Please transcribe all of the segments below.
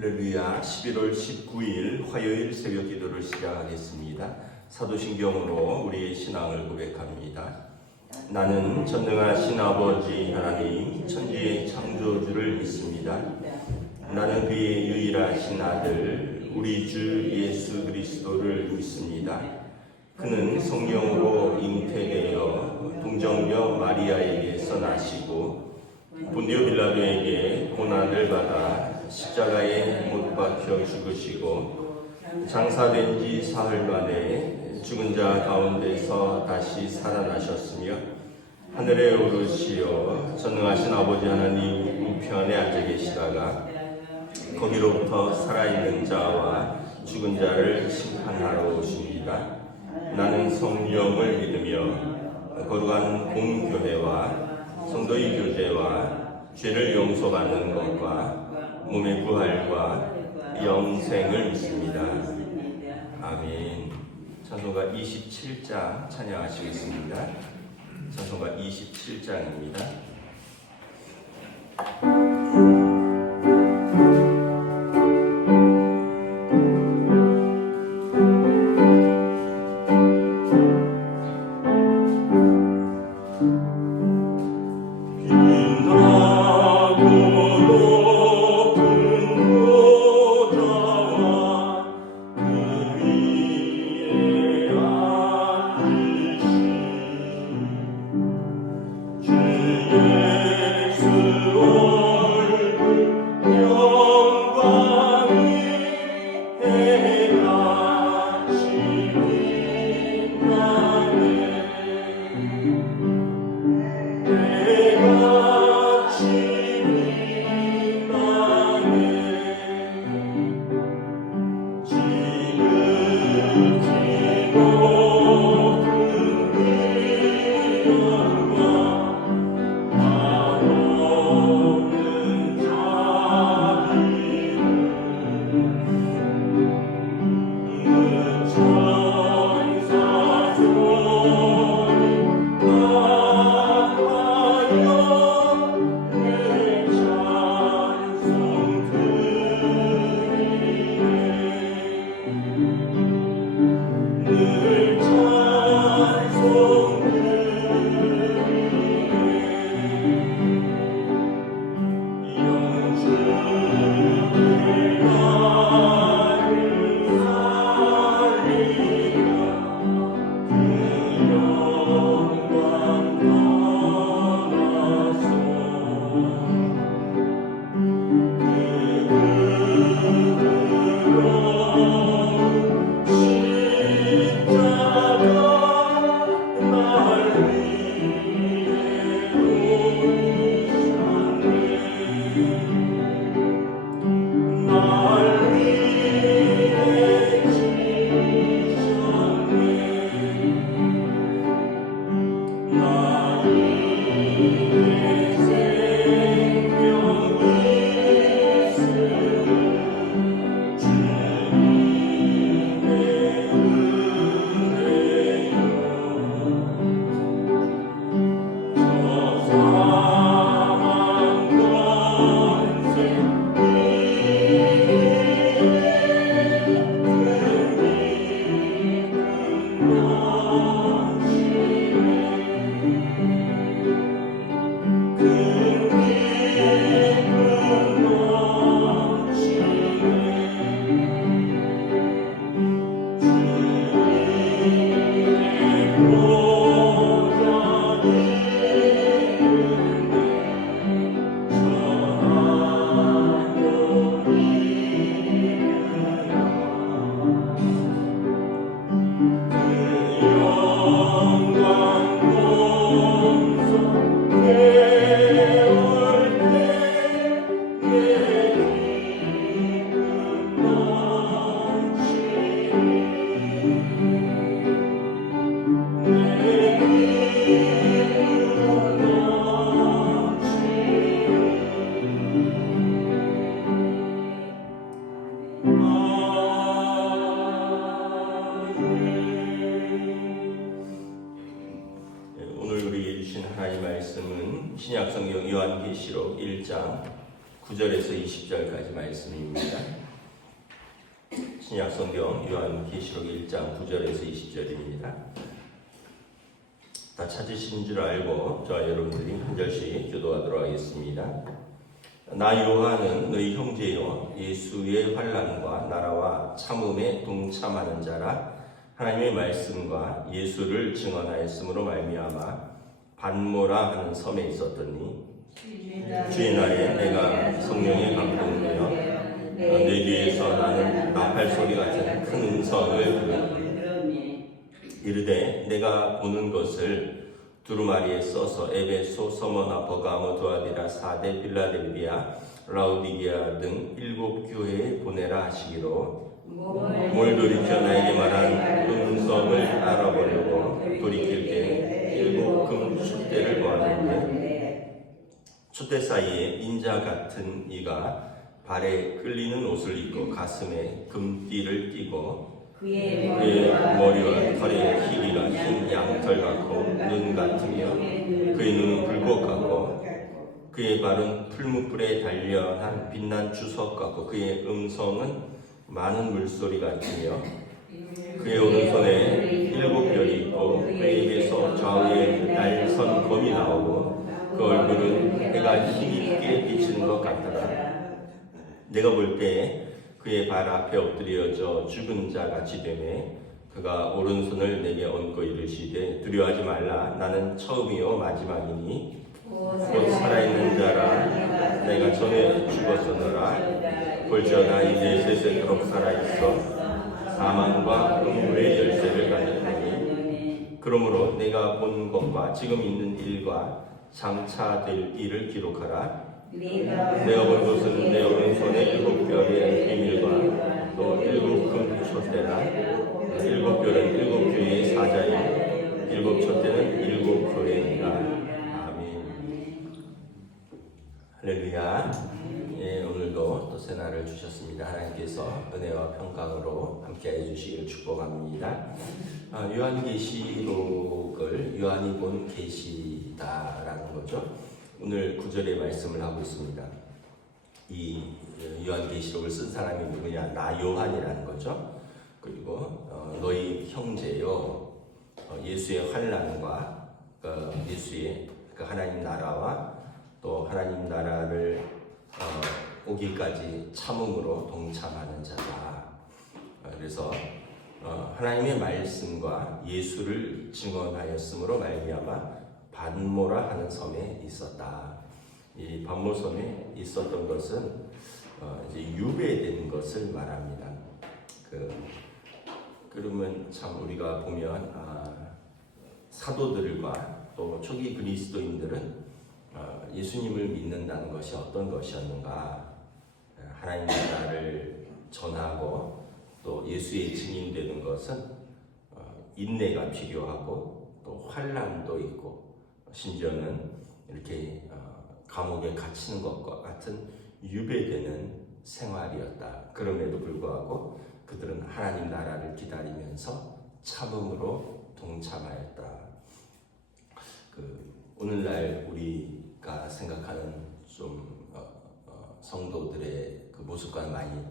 할렐루야. 11월 19일 화요일 새벽 기도를 시작하겠습니다. 사도신경으로 우리의 신앙을 고백합니다. 나는 전능하신 아버지 하나님 천지의 창조주를 믿습니다. 나는 그의 유일하신 아들 우리 주 예수 그리스도를 믿습니다. 그는 성령으로 잉태되어 동정녀 마리아에게서 나시고 본디오 빌라도에게 고난을 받아 십자가에 못 박혀 죽으시고 장사된 지 사흘 만에 죽은 자 가운데서 다시 살아나셨으며 하늘에 오르시어 전능하신 아버지 하나님 우편에 앉아 계시다가 거기로부터 살아있는 자와 죽은 자를 심판하러 오십니다. 나는 성령을 믿으며 거룩한 공교회와 성도의 교제와 죄를 용서받는 것과 몸의 부활과 영생을 믿습니다. 아멘. 찬송가 27장 찬양하시겠습니다. 찬송가 27장입니다. 오늘 우리에게 주신 하나님의 말씀은 신약성경 요한계시록 1장 9절에서 20절까지 말씀입니다. 신약성경 요한계시록 1장 9절에서 20절입니다. 다 찾으신 줄 알고 저와 여러분들이 한 절씩 기도하도록 하겠습니다. 나 요한은 너희 형제요 예수의 환난과 나라와 참음에 동참하는 자라. 하나님의 말씀과 예수를 증언하였으므로 말미암아 반모라 하는 섬에 있었더니 주의 날에 내가 성령에 감동되어 내 뒤에서 나는 나팔 소리 같은 큰 음성을 들으니 이르되 내가 보는 것을 두루마리에 써서 에베소, 서머나, 버가모, 두아디라, 사데, 빌라델비아, 라우디게아 등 7교회에 보내라 하시기로 몸을 돌이켜 나에게 말한 음성을 알아보려고 돌이킬 때 7금 촛대를 보았는데 촛대 사이에 인자 같은 이가 발에 끌리는 옷을 입고 가슴에 금띠를 띠고 그의 머리와 털의 길이가 흰 양털 같고 눈 같으며 그의 눈은 불꽃 같고 그의 발은 풀무불에 단련한 빛난 주석 같고 그의 음성은 많은 물소리 같으며 그의 오른손에 7별이 있고 그의 입에서 좌우에 날선 검이 나오고 그 얼굴은 해가 힘있게 비치는 것 같더라. 내가 볼 때 그의 발 앞에 엎드려져 죽은 자 같이 되매 그가 오른손을 내게 얹고 이르시되 두려워하지 말라. 나는 처음이요 마지막이니 곧 살아있는 자라. 내가 전에 죽었었노라. 볼지어다 이제 세세토록 살아있어 사망과 음부의 열쇠를 가졌노니 그러므로 내가 본 것과 지금 있는 일과 장차 될 일을 기록하라. 내가 본 것은 내 오른손에 7별의 비밀과 또 7금 촛대라. 7별은 7교회의 사자요 7촛대는 7교회니라. 아멘. 할렐루야. 예, 오늘도 또 새날을 주셨습니다. 하나님께서 은혜와 평강으로 함께해 주시길 축복합니다. 요한계시록을 요한이 본 계시다라는 거죠. 오늘 9절의 말씀을 하고 있습니다. 이 요한계시록을 쓴 사람이 누구냐? 나 요한이라는 거죠. 그리고 너희 형제요 예수의 환난과 예수의 그 하나님 나라와 또 하나님 나라를 오기까지 참음으로 동참하는 자다. 그래서 하나님의 말씀과 예수를 증언하였으므로 말미암아 반모라 하는 섬에 있었다. 이 반모 섬에 있었던 것은 이제 유배된 것을 말합니다. 그러면 참 우리가 보면 사도들과 또 초기 그리스도인들은 예수님을 믿는다는 것이 어떤 것이었는가? 하나님 나라를 전하고 또 예수의 증인되는 것은 인내가 필요하고 또 환난도 있고 심지어는 이렇게 감옥에 갇히는 것과 같은 유배되는 생활이었다. 그럼에도 불구하고 그들은 하나님 나라를 기다리면서 참음으로 동참하였다. 오늘날 우리가 생각하는 좀 성도들의 그 모습과는 많이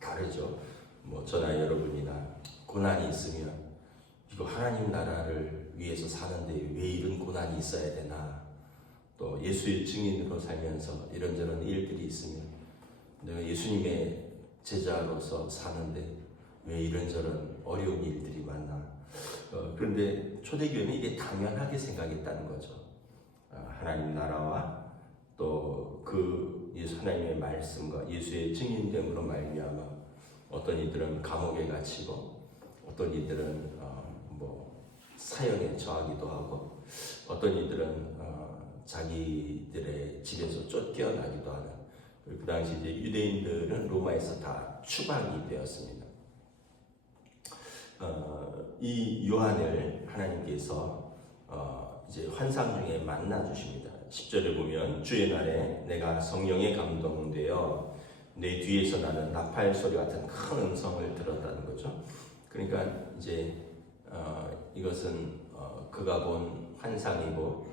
다르죠. 뭐 저나 여러분이나 고난이 있으면 이거 하나님 나라를 위해서 사는데 왜 이런 고난이 있어야 되나? 또 예수의 증인으로 살면서 이런저런 일들이 있으면 내가 예수님의 제자로서 사는데 왜 이런저런 어려운 일들이 많나? 그런데 초대교회는 이게 당연하게 생각했다는 거죠. 하나님 나라와 또 그 예수 하나님의 말씀과 예수의 증인됨으로 말미암아 어떤 이들은 감옥에 갇히고 어떤 이들은 사형에 처하기도 하고 어떤 이들은 자기들의 집에서 쫓겨나기도 하는. 그 당시 이제 유대인들은 로마에서 다 추방이 되었습니다. 이 요한을 하나님께서 이제 환상 중에 만나 주십니다. 10절에 보면 주의 날에 내가 성령에 감동되어 내 뒤에서 나는 나팔 소리 같은 큰 음성을 들었다는 거죠. 그러니까 이제 이것은 그가 본 환상이고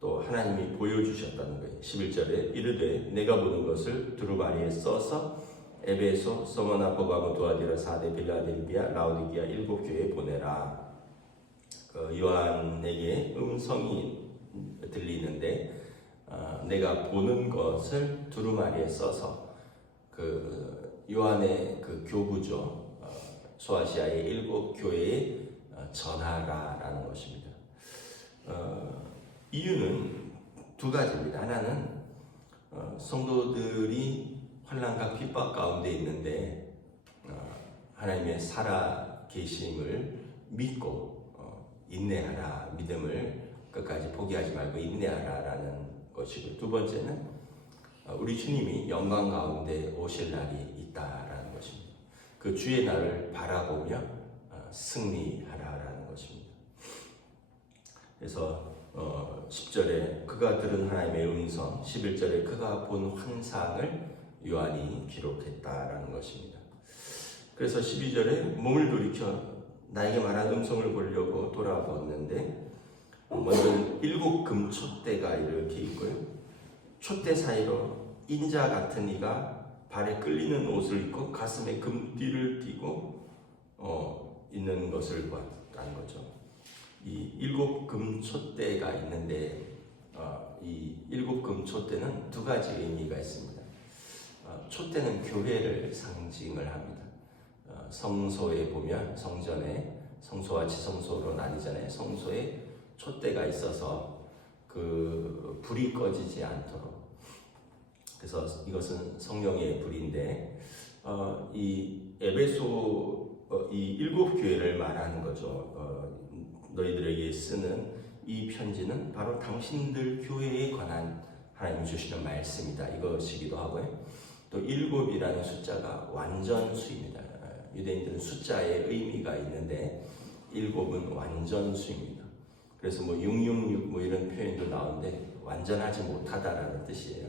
또 하나님이 보여주셨다는 거예요. 11절에 이르되 내가 보는 것을 두루마리에 써서 에베소, 서머나, 버가모, 두아디라, 사데, 빌라델비아, 라오디게아 7교회에 보내라. 요한에게 음성이 들리는데 내가 보는 것을 두루마리에 써서 요한의 교구죠. 소아시아의 7교회에 전하라라는 것입니다. 이유는 두 가지입니다. 하나는 성도들이 환난과 핍박 가운데 있는데 하나님의 살아 계심을 믿고 인내하라, 믿음을 끝까지 포기하지 말고 인내하라라는 것이고, 두 번째는 우리 주님이 영광 가운데 오실 날이 있다라는 것입니다. 그 주의 날을 바라보며 승리하라라는 것입니다. 그래서 10절에 그가 들은 하나님의 음성, 11절에 그가 본 환상을 요한이 기록했다라는 것입니다. 그래서 12절에 몸을 돌이켜 나에게 말한 음성을 보려고 돌아보았는데, 먼저 7 금촛대가 이렇게 있고요. 촛대 사이로 인자 같은 이가 발에 끌리는 옷을 입고 가슴에 금띠를 띠고 있는 것을 봤다는 거죠. 이 7 금촛대가 있는데 이 7 금촛대는 두 가지 의미가 있습니다. 촛대는 교회를 상징을 합니다. 성소에 보면 성전에 성소와 지성소로 나뉘잖아요. 성소에 촛대가 있어서 그 불이 꺼지지 않도록. 그래서 이것은 성령의 불인데 이 에베소 이 7교회를 말하는 거죠. 너희들에게 쓰는 이 편지는 바로 당신들 교회에 관한 하나님 주시는 말씀이다. 이것이기도 하고요. 또 7이라는 숫자가 완전수입니다. 유대인들은 숫자에 의미가 있는데 7은 완전수입니다. 그래서 666 이런 표현도 나오는데 완전하지 못하다라는 뜻이에요.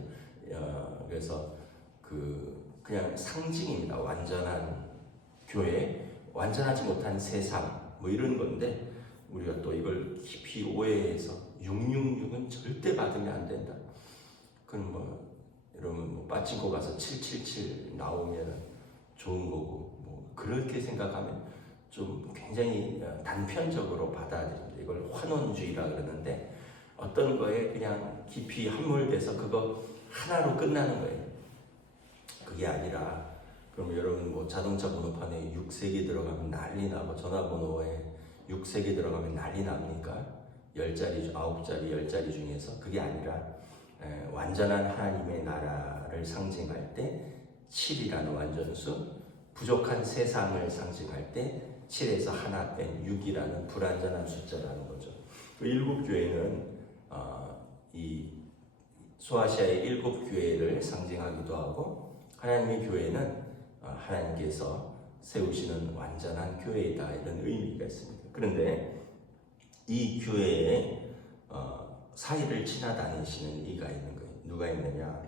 그래서 그냥 상징입니다. 완전한 교회, 완전하지 못한 세상 이런 건데, 우리가 또 이걸 깊이 오해해서 666은 절대 받으면 안 된다. 그럼 여러분 빠친코 가서 777 나오면 좋은 거고 그렇게 생각하면 좀 굉장히 단편적으로 받아들입니다. 이걸 환원주의라 그러는데, 어떤 거에 그냥 깊이 함몰돼서 그거 하나로 끝나는 거예요. 그게 아니라, 그럼 여러분 자동차 번호판에 6색이 들어가면 난리 나고, 전화번호에 6색이 들어가면 난리 납니까? 10자리, 9자리, 10자리 중에서. 그게 아니라 완전한 하나님의 나라를 상징할 때 7이라는 완전수, 부족한 세상을 상징할 때 7에서 하나 뺀 6이라는 불완전한 숫자라는 거죠. 그 7교회는 이 소아시아의 7교회를 상징하기도 하고, 하나님의 교회는 하나님께서 세우시는 완전한 교회이다, 이런 의미가 있습니다. 그런데 이 교회에 사이를 지나다니시는 이가 있는 거예요. 누가 있느냐?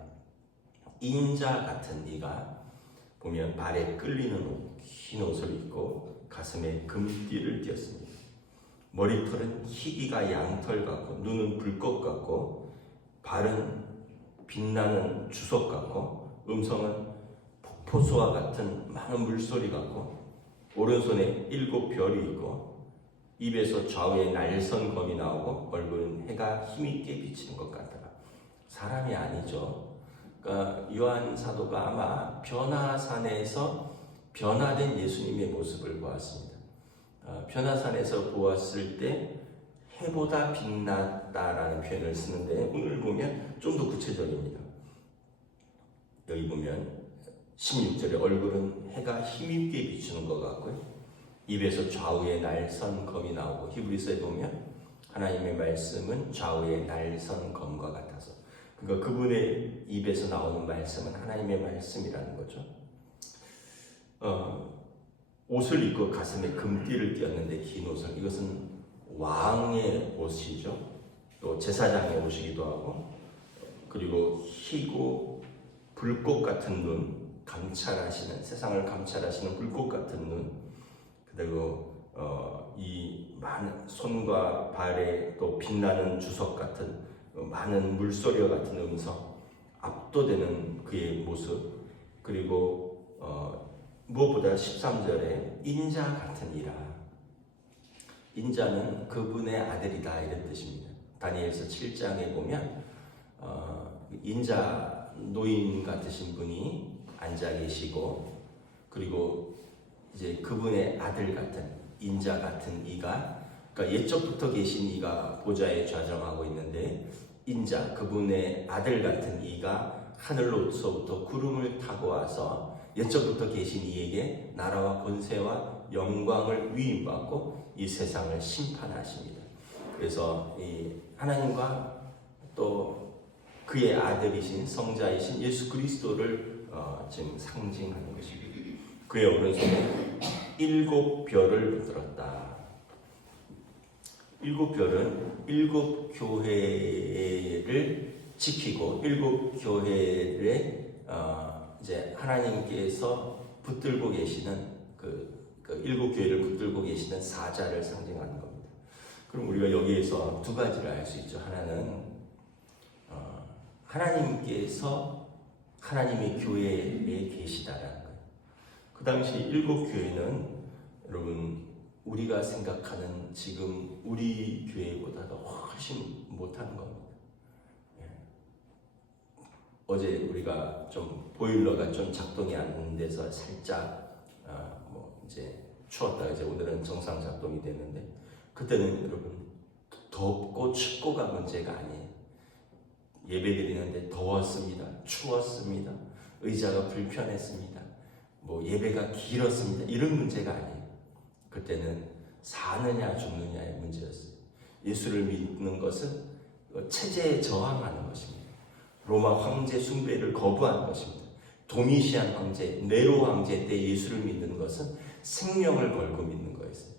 인자 같은 이가 보면 발에 끌리는 옷, 흰 옷을 입고 가슴에 금띠를 띄었습니다. 머리털은 희귀가 양털 같고, 눈은 불꽃 같고, 발은 빛나는 주석 같고, 음성은 폭포수와 같은 많은 물소리 같고, 오른손에 7 별이 있고, 입에서 좌우에 날선 검이 나오고, 얼굴은 해가 힘있게 비치는 것 같더라. 사람이 아니죠. 그러니까 요한 사도가 아마 변화산에서 변화된 예수님의 모습을 보았습니다. 변화산에서 보았을 때 해보다 빛났다라는 표현을 쓰는데, 오늘 보면 좀 더 구체적입니다. 여기 보면 16절에 얼굴은 해가 힘있게 비추는 것 같고요, 입에서 좌우에 날선 검이 나오고, 히브리서에 보면 하나님의 말씀은 좌우에 날선 검과 같아서, 그러니까 그분의 입에서 나오는 말씀은 하나님의 말씀이라는 거죠. 옷을 입고 가슴에 금띠를 띄었는데, 긴 옷을, 이것은 왕의 옷이죠. 또 제사장의 옷이기도 하고, 그리고 희고 불꽃 같은 눈, 감찰하시는, 세상을 감찰하시는 불꽃 같은 눈, 그리고 이 많은 손과 발에 또 빛나는 주석 같은 많은 물소리와 같은 음성, 압도되는 그의 모습, 그리고 무엇보다 13절에 인자 같은 이라. 인자는 그분의 아들이다 이런 뜻입니다. 다니엘서 7장에 보면 인자 노인 같으신 분이 앉아 계시고, 그리고 이제 그분의 아들 같은 인자 같은 이가, 그러니까 옛적부터 계신 이가 보좌에 좌정하고 있는데, 인자 그분의 아들 같은 이가 하늘로서부터 구름을 타고 와서 옛적부터 계신 이에게 나라와 권세와 영광을 위임받고 이 세상을 심판하십니다. 그래서 이 하나님과 또 그의 아들이신 성자이신 예수 그리스도를 지금 상징하는 것입니다. 그의 오른손에 7 별을 붙들었다. 7 별은 7 교회를 지키고 7 교회를 이제 하나님께서 붙들고 계시는 그 7 교회를 붙들고 계시는 사자를 상징하는 겁니다. 그럼 우리가 여기에서 2가지를 알 수 있죠. 하나는 하나님께서 하나님의 교회에 계시다라는 거예요. 그 당시 7 교회는 여러분 우리가 생각하는 지금 우리 교회보다도 훨씬 못한 겁니다. 어제 우리가 좀 보일러가 좀 작동이 안 돼서 살짝 이제 추웠다 이제 오늘은 정상 작동이 됐는데, 그때는 여러분 덥고 춥고가 문제가 아니에요. 예배드리는데 더웠습니다, 추웠습니다, 의자가 불편했습니다, 예배가 길었습니다, 이런 문제가 아니에요. 그때는 사느냐 죽느냐의 문제였어요. 예수를 믿는 것은 체제에 저항하는 것입니다. 로마 황제 숭배를 거부하는 것입니다. 도미시안 황제, 네로 황제 때 예수를 믿는 것은 생명을 걸고 믿는 거였어요.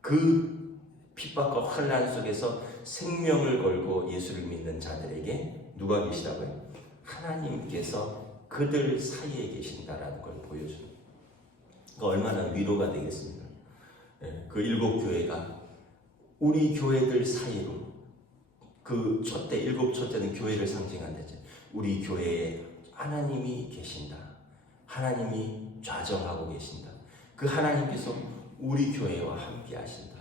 그 핍박과 환난 속에서 생명을 걸고 예수를 믿는 자들에게 누가 계시다고요? 하나님께서 그들 사이에 계신다라는 걸 보여줍니다. 얼마나 위로가 되겠습니까? 그 7 교회가 우리 교회들 사이로, 그 촛대 7 촛대는 교회를 상징한다죠. 우리 교회에 하나님이 계신다. 하나님이 좌정하고 계신다. 그 하나님께서 우리 교회와 함께 하신다.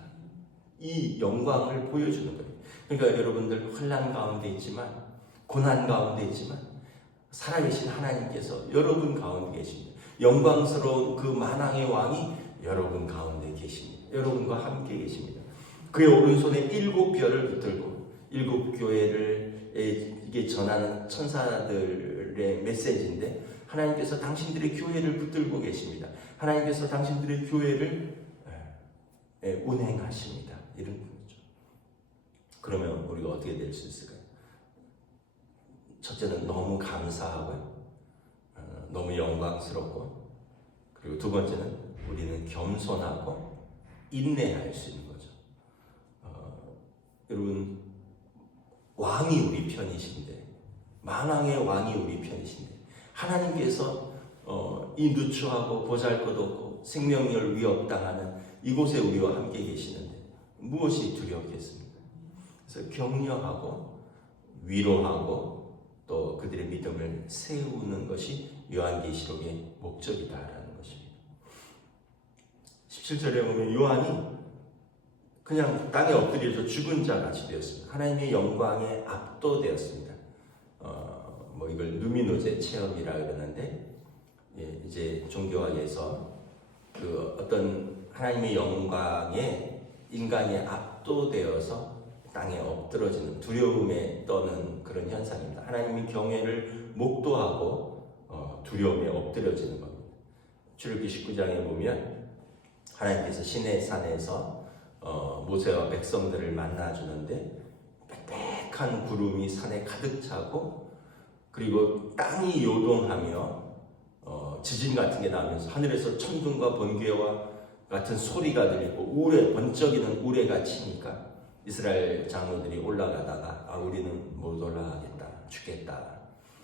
이 영광을 보여주는 거예요. 그러니까 여러분들 환난 가운데 있지만, 고난 가운데 있지만 살아계신 하나님께서 여러분 가운데 계십니다. 영광스러운 그 만왕의 왕이 여러분 가운데 계십니다. 여러분과 함께 계십니다. 그의 오른손에 7 별을 붙들고 7 교회를 이게 전하는 천사들의 메시지인데, 하나님께서 당신들의 교회를 붙들고 계십니다. 하나님께서 당신들의 교회를 운행하십니다. 이런 거죠. 그러면 우리가 어떻게 될 수 있을까요? 첫째는 너무 감사하고요, 너무 영광스럽고, 그리고 2번째는 우리는 겸손하고 인내할 수 있는 거죠. 여러분, 왕이 우리 편이신데, 만왕의 왕이 우리 편이신데, 하나님께서 이 누추하고 보잘것없고 생명을 위협당하는 이곳에 우리와 함께 계시는데 무엇이 두렵겠습니까? 그래서 격려하고 위로하고 또 그들의 믿음을 세우는 것이 요한계시록의 목적이다라는 것입니다. 17절에 보면 요한이 그냥 땅에 엎드려서 죽은 자 같이 되었습니다. 하나님의 영광에 압도되었습니다. 이걸 누미노제 체험이라 그러는데, 이제 종교학에서 그 어떤 하나님의 영광에 인간이 압도되어서 땅에 엎드러지는, 두려움에 떠는 그런 현상입니다. 하나님의 경외를 목도하고 두려움에 엎드려지는 겁니다. 출애굽기 19장에 보면 하나님께서 시내산에서 모세와 백성들을 만나주는데 빽빽한 구름이 산에 가득 차고, 그리고 땅이 요동하며 지진 같은 게 나면서 하늘에서 천둥과 번개와 같은 소리가 들리고 번쩍이는 우레가 치니까 이스라엘 장로들이 올라가다가 우리는 못 올라가겠다, 죽겠다,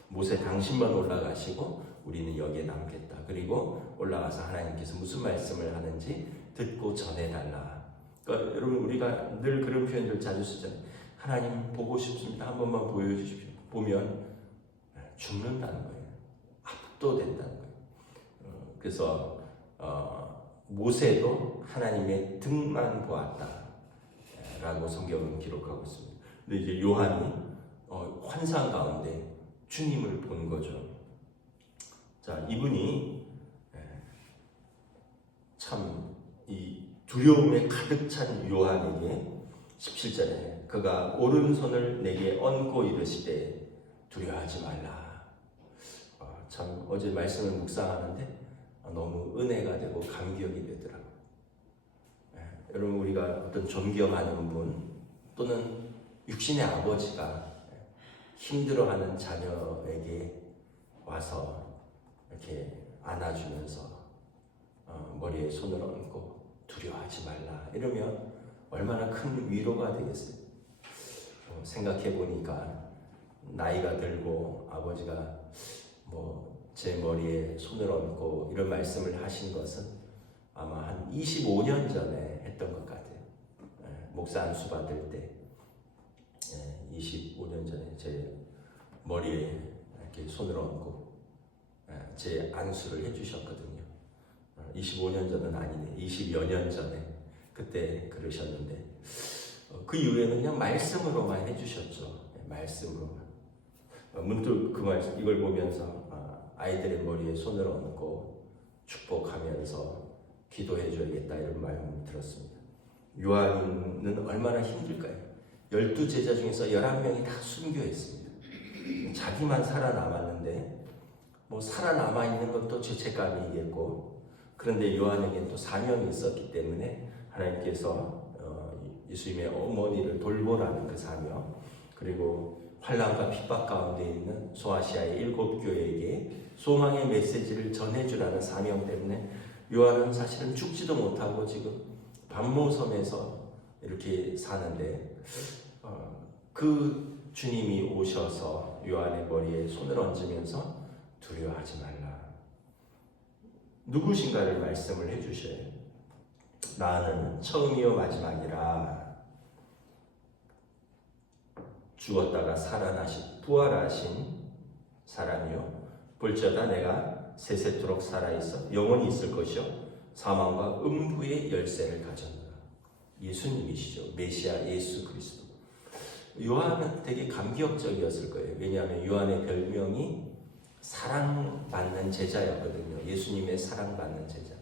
모세 당신만 올라가시고 우리는 여기에 남겠다. 그리고 올라가서 하나님께서 무슨 말씀을 하는지 듣고 전해달라. 그러니까 여러분, 우리가 늘 그런 표현들 자주 쓰잖아요. 하나님 보고 싶습니다. 한 번만 보여주십시오. 보면 죽는다는 거예요. 압도된다는 거예요. 그래서 모세도 하나님의 등만 보았다라고 성경은 기록하고 있습니다. 근데 이제 요한이 환상 가운데 주님을 본 거죠. 자, 이분이 참 이 두려움에 가득 찬 요한에게 17절에 그가 오른손을 내게 얹고 이르시되 두려워하지 말라. 참 어제 말씀을 묵상하는데 너무 은혜가 되고 감격이 되더라고요. 여러분, 우리가 어떤 존경하는 분 또는 육신의 아버지가 힘들어하는 자녀에게 와서 이렇게 안아주면서 머리에 손을 얹고 두려워하지 말라 이러면 얼마나 큰 위로가 되겠어요. 생각해 보니까 나이가 들고 아버지가 제 머리에 손을 얹고 이런 말씀을 하신 것은 아마 한 25년 전에 했던 것 같아요. 목사 안수 받을 때 25년 전에 제 머리에 이렇게 손을 얹고 제 안수를 해주셨거든요. 25년 전은 아니네. 20여 년 전에 그때 그러셨는데 그 이후에는 그냥 말씀으로만 해주셨죠. 말씀으로만. 문득 그 말씀 이걸 보면서 아이들의 머리에 손을 얹고 축복하면서 기도해줘야겠다 이런 마음을 들었습니다. 요한은 얼마나 힘들까요? 12제자 중에서 11명이 다 순교했습니다. 자기만 살아남았는데 살아남아 있는 것도 죄책감이겠고, 그런데 요한에게는 또 사명이 있었기 때문에 하나님께서 예수님의 어머니를 돌보라는 그 사명, 그리고 환난과 핍박 가운데 있는 소아시아의 7교회에게 소망의 메시지를 전해주라는 사명 때문에 요한은 사실은 죽지도 못하고 지금 반모섬에서 이렇게 사는데 그 주님이 오셔서 요한의 머리에 손을 얹으면서 두려워하지 말라. 누구신가를 말씀을 해주셔요. 나는 처음이요 마지막이라. 죽었다가 살아나신 부활하신 사람이요 볼지어다 내가 세세토록 살아있어 영원히 있을 것이요 사망과 음부의 열쇠를 가졌노라. 예수님이시죠. 메시아 예수 그리스도. 요한은 되게 감격적이었을 거예요. 왜냐하면 요한의 별명이 사랑받는 제자였거든요. 예수님의 사랑받는 제자.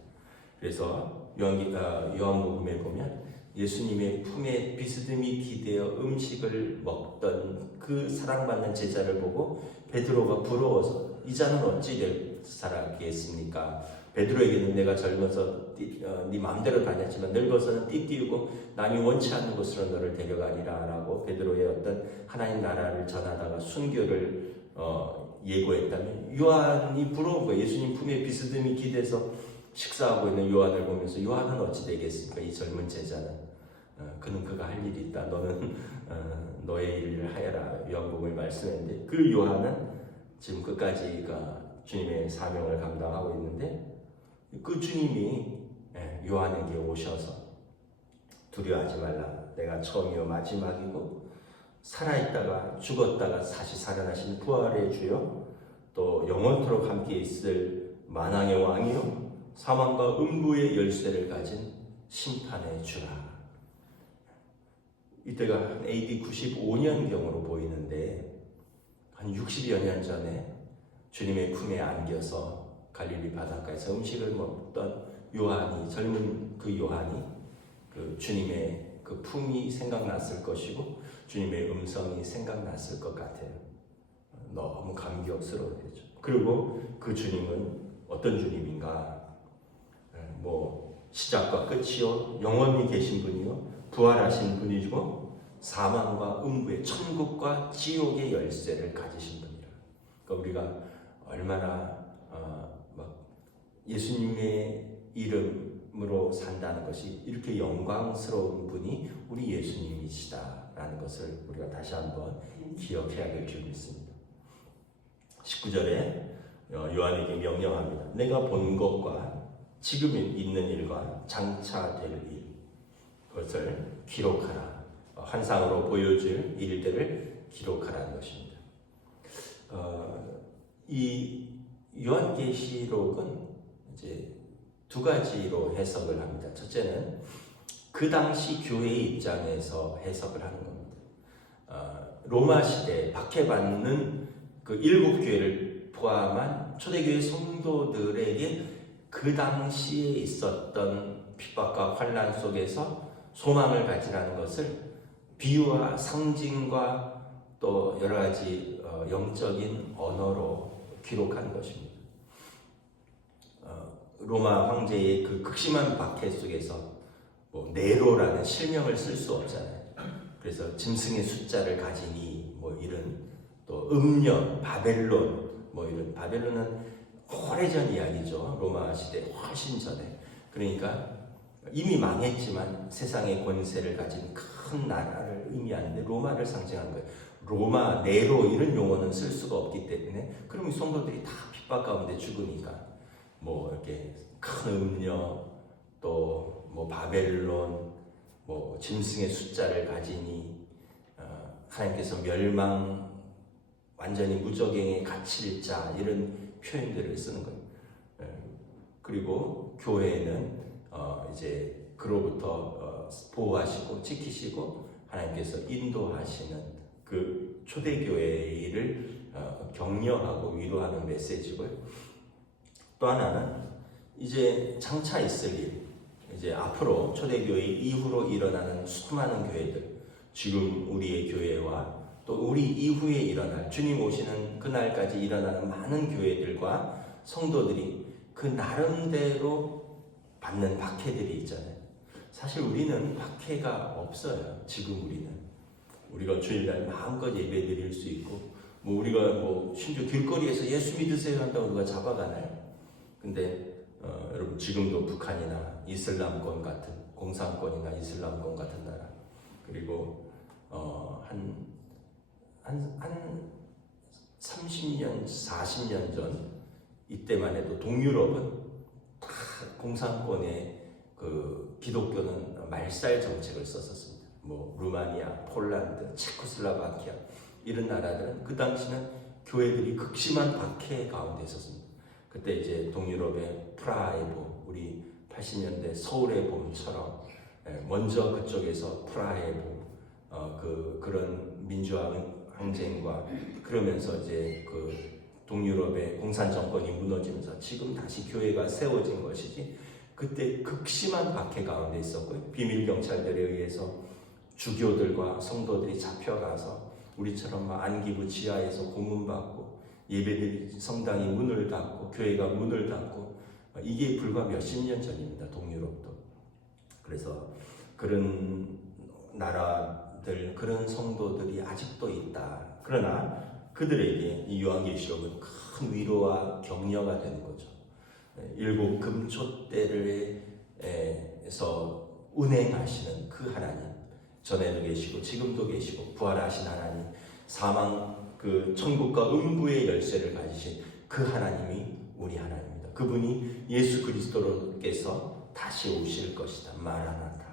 그래서 요한복음에 보면 예수님의 품에 비스듬히 기대어 음식을 먹던 그 사랑받는 제자를 보고 베드로가 부러워서 이 자는 어찌 될 사람이겠습니까? 베드로에게는 내가 젊어서 네 마음대로 다녔지만 늙어서는 띠띠우고 남이 원치 않는 곳으로 너를 데려가리라 라고 베드로의 어떤 하나님 나라를 전하다가 순교를 예고했다면 요한이 부러운 거예요. 예수님 품에 비스듬히 기대서 식사하고 있는 요한을 보면서 요한은 어찌 되겠습니까? 이 젊은 제자는 그는 그가 할 일이 있다. 너는 너의 일을 하여라. 요한복음을 말씀했는데 그 요한은 지금 끝까지가 주님의 사명을 감당하고 있는데 그 주님이 요한에게 오셔서 두려워하지 말라. 내가 처음이요 마지막이고 살아있다가 죽었다가 다시 살아나신 부활의 주요 또 영원토록 함께 있을 만왕의 왕이요 사망과 음부의 열쇠를 가진 심판의 주라. 이때가 한 AD 95년경으로 보이는데 한 60여 년 전에 주님의 품에 안겨서 갈릴리 바닷가에서 음식을 먹던 요한이, 젊은 그 요한이 그 주님의 그 품이 생각났을 것이고 주님의 음성이 생각났을 것 같아요. 너무 감격스러웠죠. 그리고 그 주님은 어떤 주님인가? 시작과 끝이요 영원히 계신 분이요 부활하신 분이고 사망과 음부의 천국과 지옥의 열쇠를 가지신 분이라. 그러니까 우리가 얼마나 예수님의 이름으로 산다는 것이 이렇게 영광스러운 분이 우리 예수님이시다라는 것을 우리가 다시 한번 기억해야 될 줄 믿습니다. 19절에 요한에게 명령합니다. 내가 본 것과 지금 있는 일과 장차 될 일, 그것을 기록하라. 환상으로 보여줄 일들을 기록하라는 것입니다. 이 요한계시록은 이제 두 가지로 해석을 합니다. 첫째는 그 당시 교회의 입장에서 해석을 하는 겁니다. 로마 시대에 박해받는 그 7교회를 포함한 초대교회 성도들에게 그 당시에 있었던 핍박과 환난 속에서 소망을 가지라는 것을 비유와 상징과 또 여러 가지 영적인 언어로 기록한 것입니다. 로마 황제의 그 극심한 박해 속에서 네로라는 실명을 쓸 수 없잖아요. 그래서 짐승의 숫자를 가지니 이런 또 음녀, 바벨론 이런 바벨론은 오래전 이야기죠. 로마 시대 훨씬 전에. 그러니까 이미 망했지만 세상의 권세를 가진 큰 나라를 의미하는데 로마를 상징하는 거예요. 로마, 네로 이런 용어는 쓸 수가 없기 때문에 그럼 이 성도들이 다 핍박 가운데 죽으니까 이렇게 큰 음녀 또 바벨론 짐승의 숫자를 가지니 하나님께서 멸망 완전히 무적행에 갇힐 자 이런 표현들을 쓰는 거예요. 그리고 교회는 이제 그로부터 보호하시고 지키시고 하나님께서 인도하시는 그 초대교회를 격려하고 위로하는 메시지고요. 또 하나는 이제 장차 있을 일, 이제 앞으로 초대교회 이후로 일어나는 수많은 교회들, 지금 우리의 교회와 또 우리 이후에 일어날 주님 오시는 그날까지 일어나는 많은 교회들과 성도들이 그 나름대로 받는 박해들이 있잖아요. 사실 우리는 박해가 없어요. 지금 우리가 주일날 마음껏 예배 드릴 수 있고 우리가 심지어 길거리에서 예수 믿으세요 한다고 누가 잡아가나요? 근데 여러분 지금도 북한이나 이슬람권 같은 공산권이나 이슬람권 같은 나라 그리고 한 30년, 40년 전 이때만 해도 동유럽은 다 공산권의 그 기독교는 말살 정책을 썼었습니다. 루마니아, 폴란드, 체코슬라바키아 이런 나라들은 그 당시는 교회들이 극심한 박해 가운데 있었습니다. 그때 이제 동유럽의 프라하의 봄, 우리 80년대 서울의 봄처럼 먼저 그쪽에서 프라하의 봄, 그런 민주화 항쟁과 그러면서 이제 그 동유럽의 공산 정권이 무너지면서 지금 다시 교회가 세워진 것이지 그때 극심한 박해 가운데 있었고요. 비밀 경찰들에 의해서 주교들과 성도들이 잡혀가서 우리처럼 안기부 지하에서 고문받고 예배들이 성당이 문을 닫고 교회가 문을 닫고 이게 불과 몇십 년 전입니다. 동유럽도. 그래서 그런 나라들 그런 성도들이 아직도 있다. 그러나 그들에게 이 요한계시록은 큰 위로와 격려가 되는 거죠. 7 금초대를에서 운행하시는 그 하나님 전에도 계시고 지금도 계시고 부활하신 하나님 사망 그 천국과 음부의 열쇠를 가지신 그 하나님이 우리 하나님입니다. 그분이 예수 그리스도께서 다시 오실 것이다. 마라나타.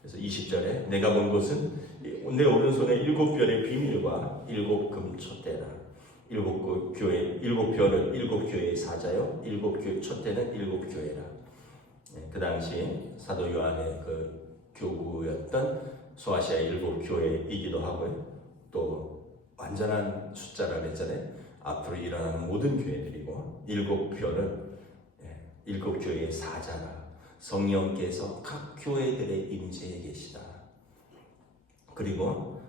그래서 20절에 내가 본 것은 내 오른손에 7별의 비밀과 7 금촛대라. 7 교회, 7별은 7교회의 사자요, 7 촛대는 7교회라. 그 당시 사도 요한의 그 교구였던 소아시아 7교회이기도 하고요. 또 완전한 숫자라 그랬잖아요. 앞으로 일어나는 모든 교회들이고 7별은 7교회의 사자가 성령께서 각 교회들의 임재에 계시다. 그리고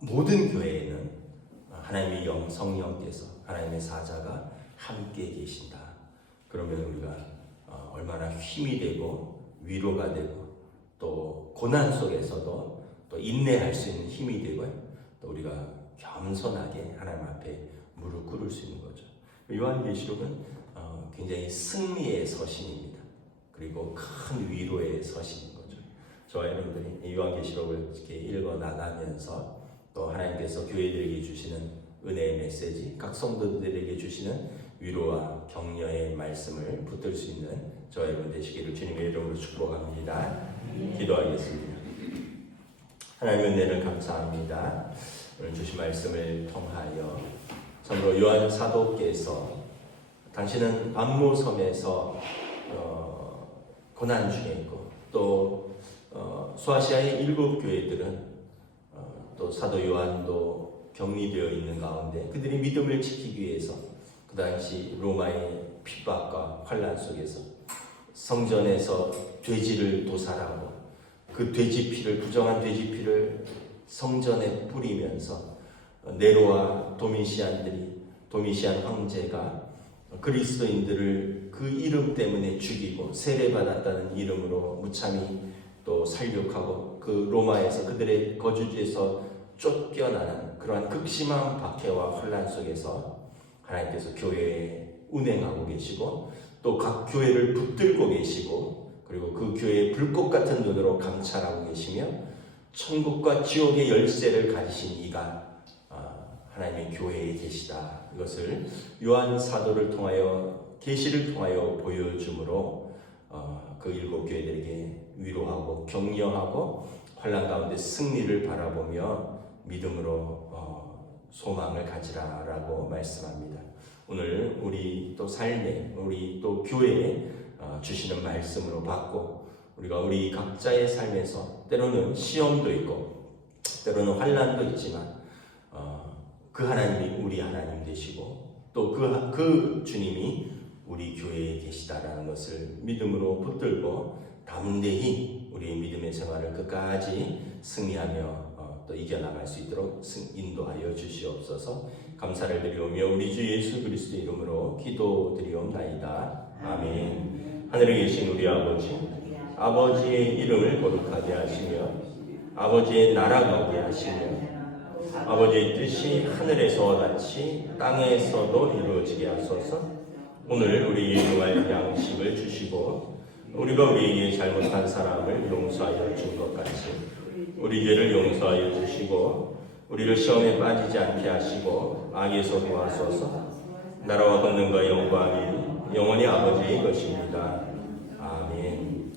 모든 교회에는 하나님의 영 성령께서 하나님의 사자가 함께 계신다. 그러면 우리가 얼마나 힘이 되고 위로가 되고 또 고난 속에서도 또 인내할 수 있는 힘이 되고요. 또 우리가 겸손하게 하나님 앞에 무릎 꿇을 수 있는 거죠. 요한계시록은 굉장히 승리의 서신입니다. 그리고 큰 위로의 서신인 거죠. 저와 여러분들이 요한계시록을 이렇게 읽어 나가면서 또 하나님께서 교회들에게 주시는 은혜의 메시지, 각 성도들에게 주시는 위로와 격려의 말씀을 붙들 수 있는 저와 여러분 되시기를 주님의 이름으로 축복합니다. 기도하겠습니다. 하나님의 은혜를 감사합니다. 오늘 주신 말씀을 통하여 참으로 요한 사도께서 당신은 반모섬에서 고난 중에 있고 또 소아시아의 7교회들은 또 사도 요한도 격리되어 있는 가운데 그들이 믿음을 지키기 위해서 그 당시 로마의 핍박과 환란 속에서 성전에서 돼지를 도살하고 그 돼지 피를 부정한 돼지 피를 성전에 뿌리면서 네로와 도미시안 황제가 그리스도인들을 그 이름 때문에 죽이고 세례받았다는 이름으로 무참히 또 살육하고 그 로마에서 그들의 거주지에서 쫓겨나는 그러한 극심한 박해와 혼란 속에서 하나님께서 교회에 운행하고 계시고 또 각 교회를 붙들고 계시고 그리고 그 교회의 불꽃 같은 눈으로 감찰하고 계시며 천국과 지옥의 열쇠를 가지신 이가 하나님의 교회에 계시다. 이것을 요한 사도를 통하여 계시를 통하여 보여줌으로 그 7교회들에게 위로하고 격려하고 환난 가운데 승리를 바라보며 믿음으로 소망을 가지라라고 말씀합니다. 오늘 우리 또 삶에 우리 또 교회에 주시는 말씀으로 받고 우리가 우리 각자의 삶에서 때로는 시험도 있고 때로는 환난도 있지만 그 하나님이 우리 하나님 되시고 또 그 주님이 우리 교회에 계시다라는 것을 믿음으로 붙들고 담대히 우리의 믿음의 생활을 끝까지 승리하며 또 이겨나갈 수 있도록 인도하여 주시옵소서. 감사를 드리오며 우리 주 예수 그리스도 이름으로 기도드리옵나이다. 아멘. 하늘에 계신 우리 아버지의 이름을 거룩하게 하시며 아버지의 나라가 오게 하시며 아버지의 뜻이 하늘에서와 같이 땅에서도 이루어지게 하소서. 오늘 우리에게 일용할 양식을 주시고 우리가 우리에게 잘못한 사람을 용서하여 준 것 같이 우리 죄를 용서하여 주시고 우리를 시험에 빠지지 않게 하시고 악에서 구하소서. 나라와 권능과 영광이 영원히 아버지의 것입니다. 아멘.